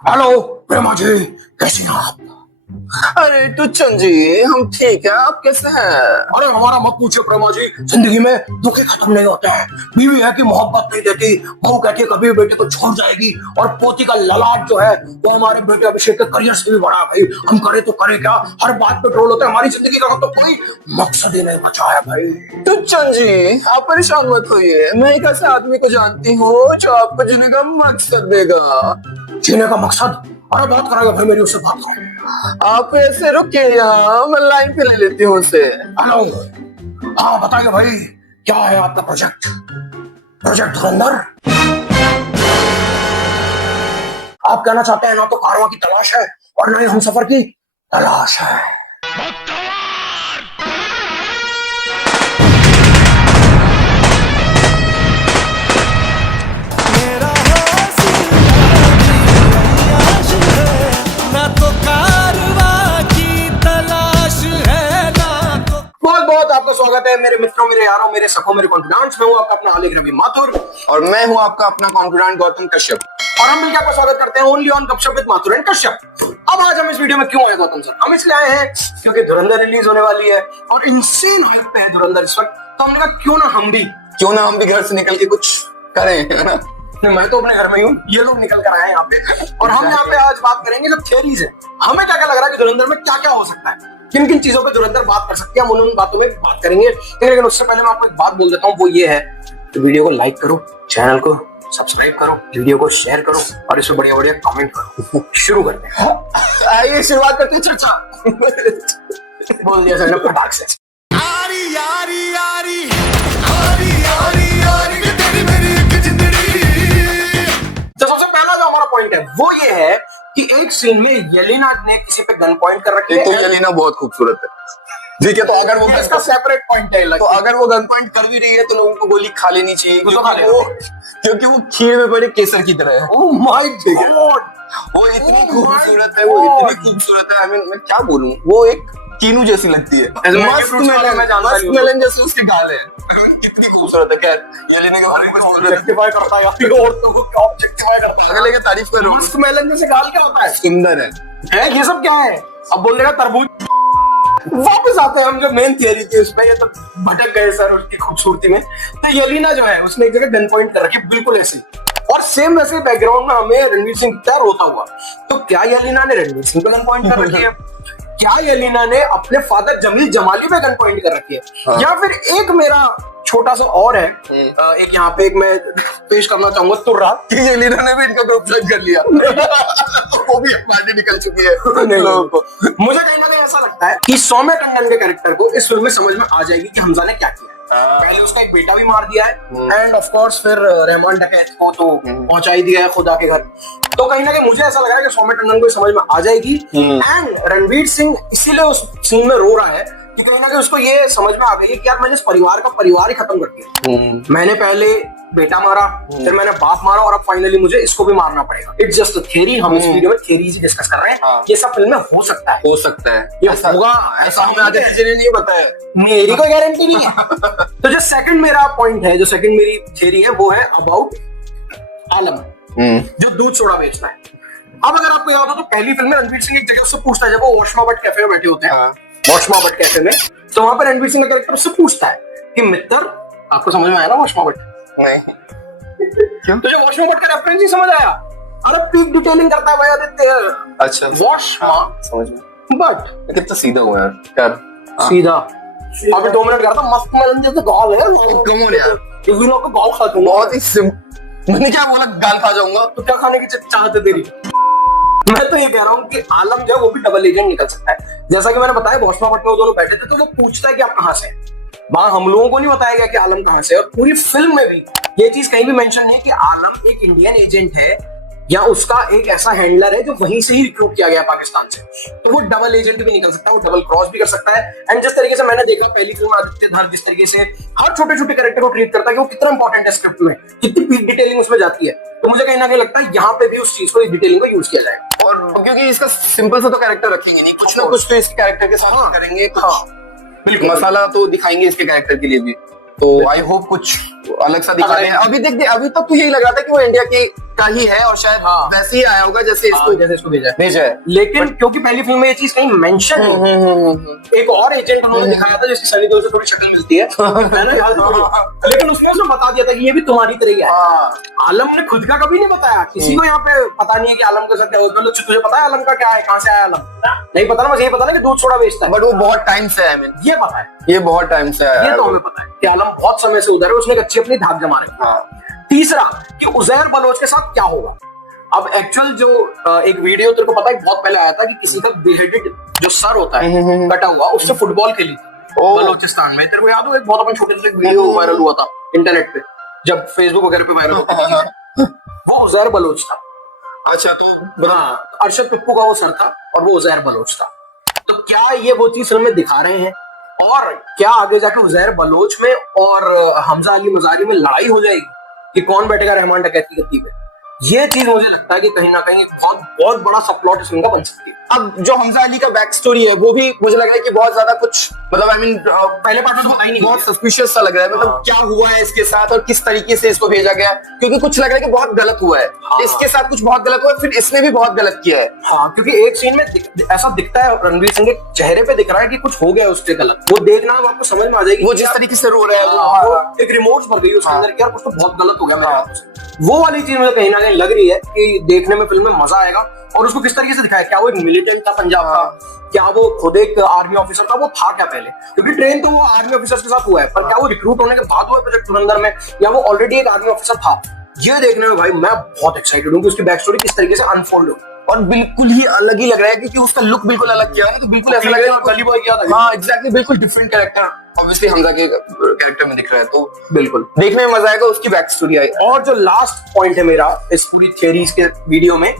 Hello प्रेमा जी, कैसी हैं आप? अरे टुच्चन जी, हम ठीक है। आप कैसे हैं? अरे हमारा मत पूछो प्रेमा जी, जिंदगी में दुख ही खत्म नहीं होते हैं। बीवी है कि मोहब्बत नहीं देती, बहू कहती है कभी बेटे को छोड़ जाएगी, और पोती का ललाट जो है वो हमारे बेटे अभिषेक के करियर से भी बड़ा है भाई। हम करे तो करे क्या, हर बात पे ट्रोल होता है। हमारी जिंदगी का तो कोई मकसद ही नहीं बचा है भाई। टुच्चन जी, आप परेशान मत होइए। मैं एक ऐसे आदमी को जानती हूँ जो आपको जीने का मकसद देगा। जीने का मकसद? अरे बात करेगा भाई, मेरी उससे बात करें। आप ऐसे रुके यहाँ, मैं लाइन पे ले लेती हूँ उसे। हेलो, हाँ बताइए भाई, क्या है आपका प्रोजेक्ट? प्रोजेक्ट धुरंधर? आप कहना चाहते हैं ना तो कारवां की तलाश है और ना ही हमसफर की तलाश है। बहुत बहुत आपका स्वागत है मेरे मित्रों, मेरे यारों, मेरे सखों, मेरे कॉन्फिडेंट्स। मैं हूं आपका अपना आलेख रवि माथुर और मैं हूँ आपका अपना कॉन्फिडेंट गौतम कश्यप। और हम मिलकर आपका स्वागत करते हैं ओनली ऑन गपशप विद माथुर एंड कश्यप। अब आज हम इस वीडियो में क्यों आए गौतम सर? हम इसलिए आए हैं क्योंकि धुरंधर रिलीज होने वाली है और इंसेन हाइप पे है धुरंधर इस वक्त। तो हमने कहा क्यों ना हम भी घर से निकल के कुछ करें, है ना? नहीं, मैं तो अपने घर में ही हूँ, ये लोग निकल कर आए हैं यहाँ पे। और हम यहाँ पे आज बात करेंगे जो थियरीज है, हमें क्या क्या लग रहा है कि धुरंधर में क्या क्या हो सकता है, किन किन चीजों पे धुरंधर बात कर सकती है, हम उन बातों में बात करेंगे। लेकिन उससे पहले मैं आपको एक बात बोल देता हूँ, वो ये है तो वीडियो को लाइक करो, चैनल को सब्सक्राइब करो, वीडियो को शेयर करो और इसमें बढ़िया बढ़िया कमेंट करो। शुरू करते हैं, आइए शुरुआत करते हैं चर्चा। बोल दिया सर ने फटाक से। तो सबसे पहला जो हमारा पॉइंट है वो ये है कि एक सीन में येलेना ने किसी पे गन पॉइंट कर रखी है। तो येलेना बहुत खूबसूरत है, ठीक है। तो अगर वो इसका सेपरेट पॉइंट है, तो अगर वो गन पॉइंट कर भी रही है तो लोगों को गोली खा लेनी चाहिए, तो खा क्योंकि वो खीर में पड़े केसर की तरह है। ओह माय गॉड, वो इतनी खूबसूरत है, वो इतनी खूबसूरत है। आई मीन मैं क्या बोलूं, वो एक कीनू जैसी लगती है, मस्त मेलन जैसे उसके गाल है। कितनी खूबसूरत है। क्या ये लेने के बारे में ऑब्जेक्टिफाई करता है यार, औरतों को क्या ऑब्जेक्टिफाई करता है? अगर लेके तारीफ करो, मस्त मेलन जैसे गाल क्या होता है? सुंदर है। ये सब क्या है? अब बोल देगा तरबूज। वापस आते हैं हम जो मेन थियरी थी उसमें, ये तो भटक गए सर उसकी खूबसूरती में। तो येलिना जो है उसने एक जगह गन पॉइंट कर रखी बिल्कुल ऐसी, और सेम वैसे बैकग्राउंड में हमें रणवीर सिंह दिखता है रोता हुआ। तो क्या येलिना ने रणवीर सिंह पे गन पॉइंट कर रखी है? क्या येलिना ने अपने फादर जमील जमाली पे गन पॉइंट कर रखी है? हाँ। या फिर एक मेरा छोटा सा और है, एक यहाँ पे एक मैं पेश करना चाहूंगा तुर्रा। येलिना ने भी इनका ग्रुप ज्वाइन कर लिया। वो भी पार्टी निकल चुकी है नहीं, लोगों को। मुझे कहीं ना कहीं ऐसा लगता है कि सौम्य टंडन के कैरेक्टर को इस फिल्म में समझ में आ जाएगी कि हमजा ने क्या किया है। पहले उसका एक बेटा भी मार दिया है, एंड ऑफ कोर्स फिर रहमान डकैत को तो पहुंचा ही दिया है खुदा के घर। तो कहीं ना कहीं मुझे ऐसा लगा है कि सौम्य टंडन को समझ में आ जाएगी, एंड रणवीर सिंह इसीलिए उस सीन में रो रहा है कि कहीं ना कहीं उसको ये समझ में आ गई है कि यार मैंने इस परिवार का परिवार ही खत्म कर दिया। मैंने पहले बेटा मारा, फिर मैंने बाप मारा, और अब फाइनली मुझे इसको भी मारना पड़ेगा। इट्स जस्ट अ थियरी, हम इस वीडियो में थियरीज ही डिस्कस कर रहे हैं। ये सब फिल्म में हो सकता है, हो सकता है, ये होगा, ऐसा हमें आगे किसी ने नहीं बताया, मेरी कोई गारंटी नहीं है। तो जो सेकंड मेरा पॉइंट है, जो सेकंड मेरी थियरी है, वो है अबाउट आलम जो दूध सोडा बेचता है। अब अगर आपको याद हो तो पहली फिल्म में रणवीर सिंह एक जगह उससे पूछता है, जब वो वॉशमा भट्ट कैफे में बैठे होते हैं, वॉशमा भट्ट कैफे में, तो वहां पर रणवीर सिंह का कैरेक्टर उससे पूछता है कि मित्र, आपको समझ में आया ना वॉशमा भट्ट? नहीं क्यों? तुझे वॉशमा भट्ट का रेफरेंस नहीं समझ आया? अरे पीक डिटेलिंग करता है भाई आदित्य। अच्छा, वॉशमा समझ में, भट्ट कितना सीधा हुआ यार, सीधा। अभी 2 मिनट करता, मस्त मेलन जैसे गाल है। कम हो यार, क्योंकि लोग को गाल खाते हैं। बहुत ही मैंने क्या बोला, गाल खा जाऊंगा। तो क्या खाने की चाहते तेरी? मैं तो ये कह रहा हूँ कि आलम जो है वो भी डबल एजेंट निकल सकता है। जैसा कि मैंने बताया, भोसमा भट्ट में वो दोनों बैठे थे तो वो पूछता है कि आप कहाँ से हैं। वहां हम लोगों को नहीं बताया गया कि आलम कहाँ से है, और पूरी फिल्म में भी ये चीज कहीं भी मेंशन नहीं है कि आलम एक इंडियन एजेंट है या उसका एक ऐसा हैंडलर है जो वहीं से ही रिक्रूट किया गया पाकिस्तान से। तो वो डबल एजेंट भी निकल सकता है, वो डबल क्रॉस भी कर सकता है। एंड जिस तरीके से मैंने देखा पहली फिल्म आदित्य धर जिस तरीके से हर छोटे छोटे कैरेक्टर को ट्रीट करता है कि वो कितना इंपॉर्टेंट है स्क्रिप्ट में, कितनी पीक डिटेलिंग उसमें जाती है, तो मुझे कहीं ना कहीं लगता है यहाँ पे भी उस चीज को, इस डिटेलिंग को यूज किया जाएगा। और क्योंकि इसका सिंपल सा तो कैरेक्टर रखेंगे नहीं, कुछ ना कुछ तो इसके कैरेक्टर के साथ करेंगे, कुछ मसाला तो दिखाएंगे इसके कैरेक्टर के लिए भी। तो आई होप कुछ अलग सा दिखा रहे हैं। अभी देख, अभी तक तो यही लग रहा था कि वो इंडिया की का ही है और शायद वैसे ही आया होगा जैसे इसको भेजा है। लेकिन क्योंकि पहली फिल्म में ये चीज कहीं मेंशन नहीं, एक और एजेंट उन्होंने दिखाया था जिसकी सनी देओल से थोड़ी शक्ल मिलती है ना याद है? लेकिन उसने बता दिया था कि ये भी तुम्हारी तरह ही है। आलम ने खुद का कभी नहीं बताया, किसी को यहाँ पे पता नहीं है कि आलम के साथ क्या होता है। तुझे पता है आलम का क्या है, कहाँ से आया आलम? नहीं पता ना, बस ये पता ना कि दूध सोडा बेचता है। बट वो बहुत टाइम से है, ये पता है, ये बहुत टाइम से है, ये तो हमें पता है कि आलम बहुत समय से उधर है, उसने एक अच्छी अपनी धाक जमा रखी। तीसरा कि उजैर बलोच के साथ क्या होगा। अब एक्चुअल जो एक वीडियो तेरे को पता है बहुत पहले आया था कि किसी का बिहेडेड जो सर होता है कटा हुआ, उससे फुटबॉल खेली थी बलोचिस्तान में। तेरे को याद हो एक बहुत अपन छोटे से वीडियो वायरल हुआ था इंटरनेट पे, जब फेसबुक वगैरह पे वायरल होता था, वो उजैर बलोच था। अच्छा, तो अरशद पप्पू का वो सर था और वो उजैर बलोच था। तो क्या ये वो चीज फिल्म में दिखा रहे हैं, और क्या आगे जाके उजैर बलोच में और हमजा अली मजारी में लड़ाई हो जाएगी कि कौन बैठेगा रहमान डकैती गद्दी पे? ये चीज मुझे लगता है कि कहीं ना कहीं बहुत बड़ा सब प्लॉट इसमें का बन सकती है। अब जो हमजा अली का बैक स्टोरी है वो भी मुझे लग रहा है कि बहुत ज्यादा कुछ मतलब पहले पार्ट में तो बहुत सस्पिशियस सा लग रहा है। मतलब क्या हुआ है इसके साथ और किस तरीके से इसको भेजा गया, क्योंकि कुछ लग रहा है कि बहुत गलत हुआ है। इसके साथ कुछ बहुत गलत हुआ है, फिर इसने भी बहुत गलत किया है। हाँ, क्योंकि एक सीन में ऐसा दिखता है, रणवीर सिंह के चेहरे पे दिख रहा है कि कुछ हो गया उससे गलत। वो देखना आपको समझ में आ जाएगी, वो जिस तरीके से रो रहा है, वो एक रिमोट भर गई उसके अंदर, यार कुछ तो बहुत गलत हो गया मेरे हाथ से। वो वाली चीज मुझे कहीं ना कहीं लग रही है कि देखने में फिल्म में मजा आएगा। और उसको किस तरीके से दिखाया, क्या वो एक मिलिटेंट था पंजाब का, क्या वो खुद एक आर्मी ऑफिसर था, वो था क्या पहले? क्योंकि ट्रेन तो वो आर्मी ऑफिसर्स के साथ हुआ है, पर क्या वो रिक्रूट होने के बाद हुआ प्रोजेक्ट धुरंधर में, या वो ऑलरेडी एक आर्मी ऑफिसर था? ये देखने में भाई मैं बहुत एक्साइटेड हूँ कि उसकी बैक स्टोरी किस तरीके से अनफोल्ड हो। और बिल्कुल ही अलग ही लग रहा है क्योंकि उसका लुक बिल्कुल अलग किया है, तो बिल्कुल ऐसा लग रहा है गली बॉय किया था। हाँ एग्जैक्टली, बिल्कुल डिफरेंट कैरेक्टर ऑब्वियसली हमजा के कैरेक्टर में दिख रहा है, तो बिल्कुल देखने में मजा आएगा। उसकी बैक स्टोरी आई। और जो लास्ट पॉइंट है मेरा इस पूरी थियरीज के वीडियो में,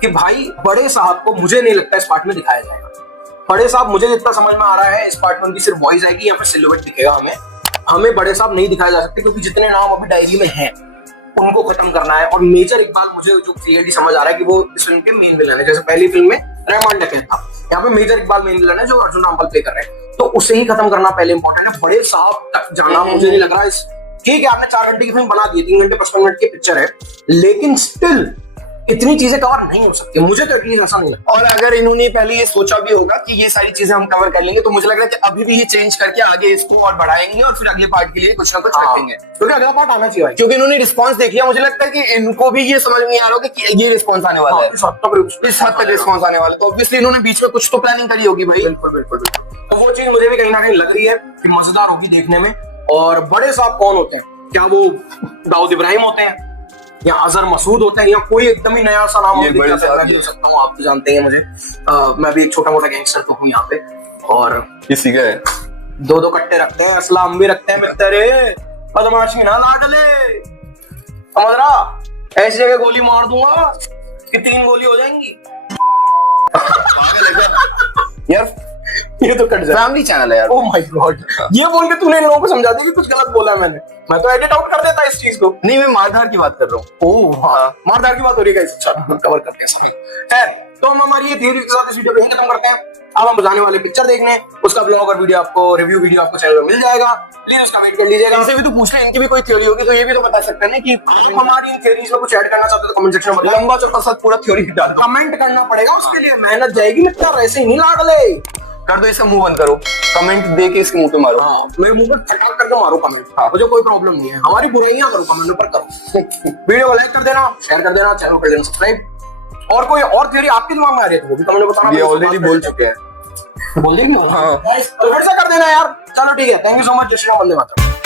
कि भाई बड़े साहब को मुझे नहीं लगता इस पार्ट में दिखाया जाएगा। बड़े साहब मुझे जितना समझ में आ रहा है इस पार्ट में उनकी सिर्फ वॉइस आएगी या फिर सिलुएट दिखेगा हमें बड़े साहब नहीं दिखाए जा सकते, क्योंकि जितने नाम अभी डायरी में हैं उनको खत्म करना है। और मेजर इकबाल मुझे जो क्लियरली समझ आ रहा है कि वो इस फिल्म के मेन विलन है। जैसे पहली फिल्म में रहमान डकैत था, यहाँ पे मेजर इकबाल मेन विलन है जो अर्जुन रामपाल प्ले कर रहे हैं, तो उसे ही खत्म करना पहले इंपॉर्टेंट है। बड़े साहब तक जाना मुझे नहीं लग रहा है। ठीक है, आपने 4 घंटे की फिल्म बना दी, 3 घंटे 55 मिनट की पिक्चर है, लेकिन स्टिल इतनी चीजें कवर नहीं हो सकती, मुझे तो एटलीस्ट ऐसा नहीं लगता। और अगर इन्होंने पहले ये सोचा भी होगा कि ये सारी चीजें हम कवर कर लेंगे, तो मुझे लग रहा है कि अभी भी ये चेंज करके आगे इसको और बढ़ाएंगे और फिर अगले पार्ट के लिए कुछ ना कुछ रखेंगे, क्योंकि अगला पार्ट आना चाहिए। क्योंकि इन्होंने रिस्पांस देख लिया, मुझे लगता है कि इनको भी ये समझ नहीं आ रहा होगा कि ये रिस्पांस आने वाला है, इस हद तक रिस्पांस आने वाला है, तो ऑब्वियसली इन्होंने बीच में कुछ तो प्लानिंग करी होगी भाई। बिल्कुल। तो वो चीज मुझे भी कहीं ना कहीं लग रही है कि मजेदार होगी देखने में। और बड़े साहब कौन होते हैं? क्या वो दाऊद इब्राहिम होते हैं, या अजहर मसूद होते हैं, या कोई एकदम ही नया सा नाम हो सकता हूँ? आप तो जानते हैं मुझे, मैं भी एक छोटा मोटा गैंगस्टर तो हूँ यहाँ पे, और किसी का है 2 कट्टे रखते हैं, असलाम भी रखते हैं मित्रे, बदमाशी ना लाडले, समझ रहा? ऐसी जगह गोली मार दूंगा कि 3 गोली हो जाएंगी। यार ये तो कट जाए, फैमिली चैनल है यार। ओह माय गॉड, ये बोल के तूने इन लोगों को समझा दिया कि कुछ गलत बोला है मैंने। मैं तो एडिट आउट कर देता इस चीज को। नहीं, मैं मारधार की बात कर रहा हूँ। ओह हाँ, मारधार की बात हो रही है गाइस, अच्छा कवर करते हैं। तो हम हमारी ये थियरी के साथ इस वीडियो को यहीं खत्म करते हैं। अब हम जाने वाले पिक्चर देखने, उसका ब्लॉग और वीडियो आपको, रिव्यू वीडियो आपको चैनल में मिल जाएगा, प्लीज उसका वेट कर लीजिएगा। इनसे भी तो पूछ ले, इनकी भी कोई थ्योरी होगी तो ये भी तो बता सकते हैं कि हमारी इन थियरीज में कुछ ऐड करना चाहते हो तो कमेंट सेक्शन में लंबा चौड़ा सा पूरा थ्योरी डाल कमेंट करना पड़ेगा, उसके लिए मेहनत जाएगी मित्र, ऐसे ही नहीं लाडले। कर दो, इसका मुंह बंद करो, कमेंट दे के इसके मुंह पे मारो। हाँ, मेरे मुंह पे फटफट करके मारो कमेंट, मुझे कोई प्रॉब्लम नहीं है। हमारी बुराइयां करो कमेंट पर करो। वीडियो को लाइक कर देना, शेयर कर देना, चैनल कर देना सब्सक्राइब। और कोई और थ्योरी आपके दिमाग में आ रही है तो वो भी कमेंट में बताना। ये ऑलरेडी बोल चुके हैं, बोल देंगे। हाँ, तो फिर से कर देना यार। चलो ठीक है, थैंक यू सो मच। जय श्री राम, वंदे मातरम।